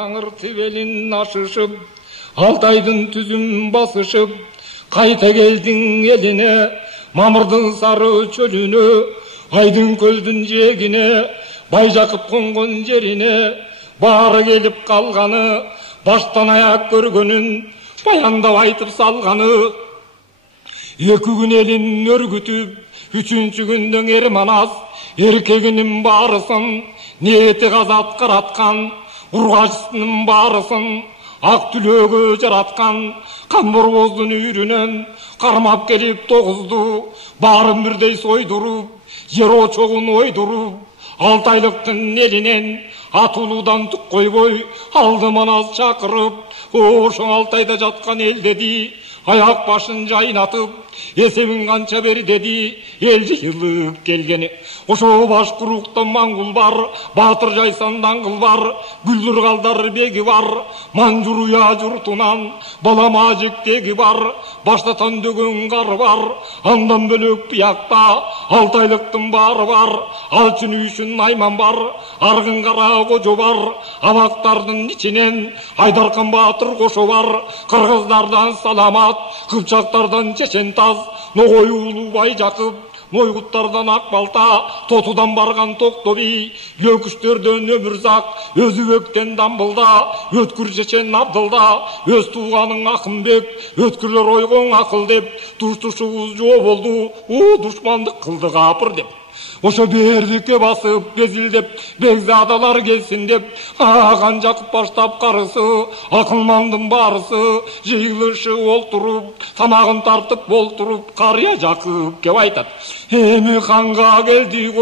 Аңыр тибелин ашышып, Алтайдың түзім басышып, қайта келдің еліне, мамырдың сары чөліне, айдың көлдің жегіне, Байжақып қонған жеріне, бары келіп қалғаны, баштан аяқ көргөнін, баяндап айтып салғаны. Екі күн елін өргүтіп, үшінші күндің ерманас, еркегінің барысын, ниеті қазат қаратқан, ұрғашысының барысын, ақ түлегі жаратқан, қамбыр боздың үйрінен, қармап келіп тоғызды, барын бірдей сойдырып, жер очоғын ойдырып, Алтайлықтың елінен, атулудан түк қойбой, алды манас шақырып, ошың Алтайда жатқан ел деді, аяқ башын жайнатып, есебін қанша бер деді, ел жиылып келгені. Ошо Башқұрықтан маңғыл бар, Батыр Жайсан даңғыл бар, Гүлдір қалдар бегі бар, Манжуруя жұртынан, Балама жіктегі бар, Баштатан дөген қары бар, андан бөлік пияқта, Алтайлықтың бары бар, Алчын үйшін айман бар, арғын қара қожо бар, Абақтардың ішінен, Айдарқан Батыр қошо бар, Қырғыздардан саламат, Қыпшақтардан Чешентаз, Ноғой ұлы Байжақып, Нойғыттардан Ақбалта, Тотудан барған Тоқтоби, Өкіштерден Өмірзақ, өзі өктен Дамбылда, өткір Шешен Абдылда, өз туғаның Ақымбек, өткірлер ойғын ақыл деп, тұш-тұшығыз жо болды, о дұшмандық қылды қапыр деп. Ошо бердікке басып, безілдеп, бекзадалар келсін деп, аған жақып баштап қарысы, ақылмандың барысы, жиылышы олтырып, тамағын тартып болтырып, қария жақып кеп айтады. Эми ханға келді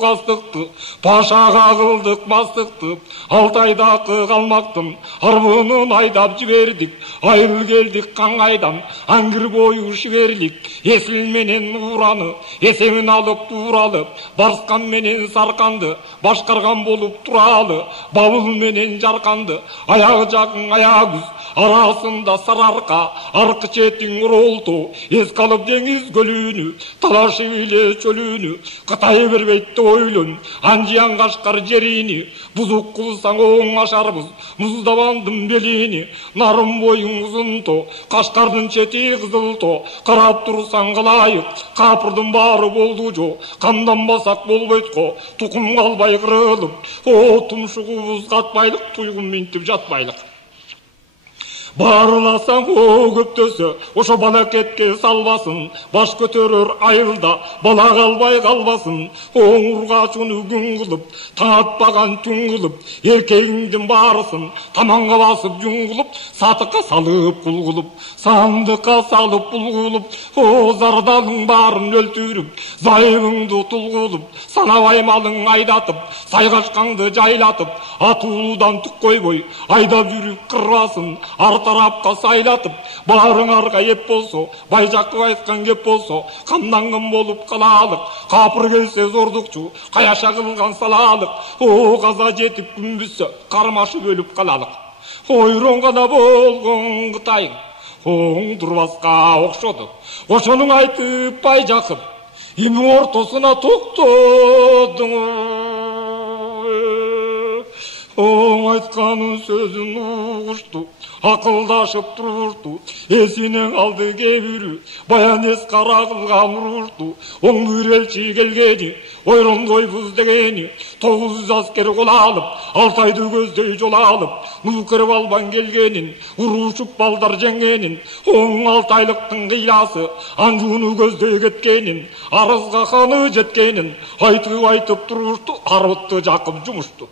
қастықты, пашаға қылдық бастықты, Алтайдақы қалмақтым, арбынын айдап жібердік, айыл келдік қаңайдан, аңгір бойы жіберлік, есіл менен ураны, есемін алып туралып, барысқан менен сарқанды, башқарған болып туралы, бауыл менен жарқанды, аяғы жақын аягүз, арасында сарарқа, арқы четің ұролты, ес қалып деңіз көліні, талашы біле чөліні, Қытай бербейтті ойлын, анжиян қашқар жеріні, бұзық қылсаң оң ашарбыз, мұздабандым беліні, нарым бойың ұзынто, қашқардың четі қызылто, қарап тұрсаң қылайық, қапырдың бары болды жо, қамдан басақ болбайтқо, тұқым қалбай қырылып, о тұмшығыз қатпайлық, тұйғын ментіп жатпайлық. Барыласаң о көптөсі, ошо бала кетке салбасын, баш көтерер айылда, бала қалбай қалбасын, оң ұрғашын үгін қылып, таң атпаған түн қылып, еркегіңдің барысын, таманға басып жүн қылып, сатыққа салып құл қылып, сандыққа салып бұл қылып, о зардалың барын өлтіріп, зайыбыңды тұл қылып, санабай малың айдатып, сайғашқаңды жайлатып, атулудан түк қойбой, айдап жүріп қырбасын, тарапқа сайлатып, барың арға еп болсо, Байжақып айтқан кеп болсо, қамданғын болып қалалық, қапыр келсе зордықчу, қаяша қылған салалық, о қаза жетіп күмбісі, қармашы бөліп қалалық. Ойрон ғана болғын Қытайың, оң тұрбасқа оқшоды, ошоның айтып Байжақып, емің ортосына тоқтадың. Оң айтқанын сөзін ұғышты, ақылдашып тұрышты, есінен алды кебірі, баян ес қара қылған ұрышты, оң үйрелші келгені, ойрон қойбыз дегені, 900 аскер қол алып, Алтайды көздей жол алып, мұз кіріп албан келгенін, ұрышып балдар жеңгенін, оң Алтайлықтың қиласы, анжуыны көздей кеткенін, арызға қаны жеткенін, айтып тұрышты, арбытты жақып жұмышты.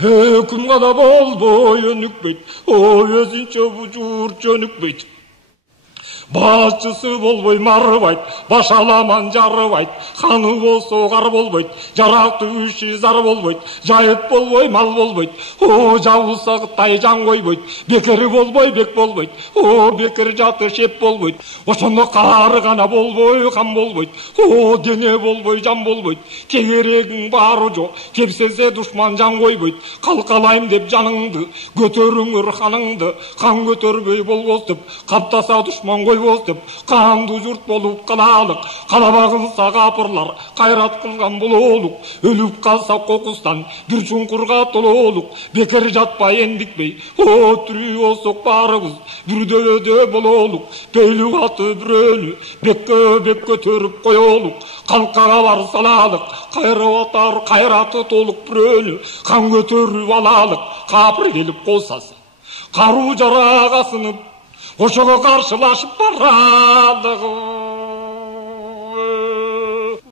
Кім ғана болбой өнікпейді, өзінше бұжыр жөнікпейді. Басшысы болбой марыбайт, башаламан жарыбайт, ханы болса оғар болбайт, жарақты үші зар болбайт, жайыт болбой мал болбайт, о жауылса Қытай жан қойбайт, бекері болбой бек болбайт, о бекер жаты шеп болбайт, ошондо қары ғана болбой хан болбайт, о дене болбой жан болбайт, кегерегің бары жо, кепселсе дұшман жан қойбайт, қалқалайым деп жаныңды, көтеріңір ханыңды, хан көтербей болғыз деп, қаптаса дұшман қой болбойбуз деп кандуу журт болуп калалык. Калабагынса капырлар кайрат кылган бололук. Өлүп калса кокустан бир чуңкурга тололук. Бекер жатпай эндикпей о тирүү болсок баарыбыз бир дөбөдө бололук. Пейлүү аты бирөөнү бекке төрүп коелук. Калкага бар салалык кайрап атар кайраты толук бирөөнү кан көтөрүп алалык. Капыр келип колсасы каруу жарага сынып ошого каршылашып баралык.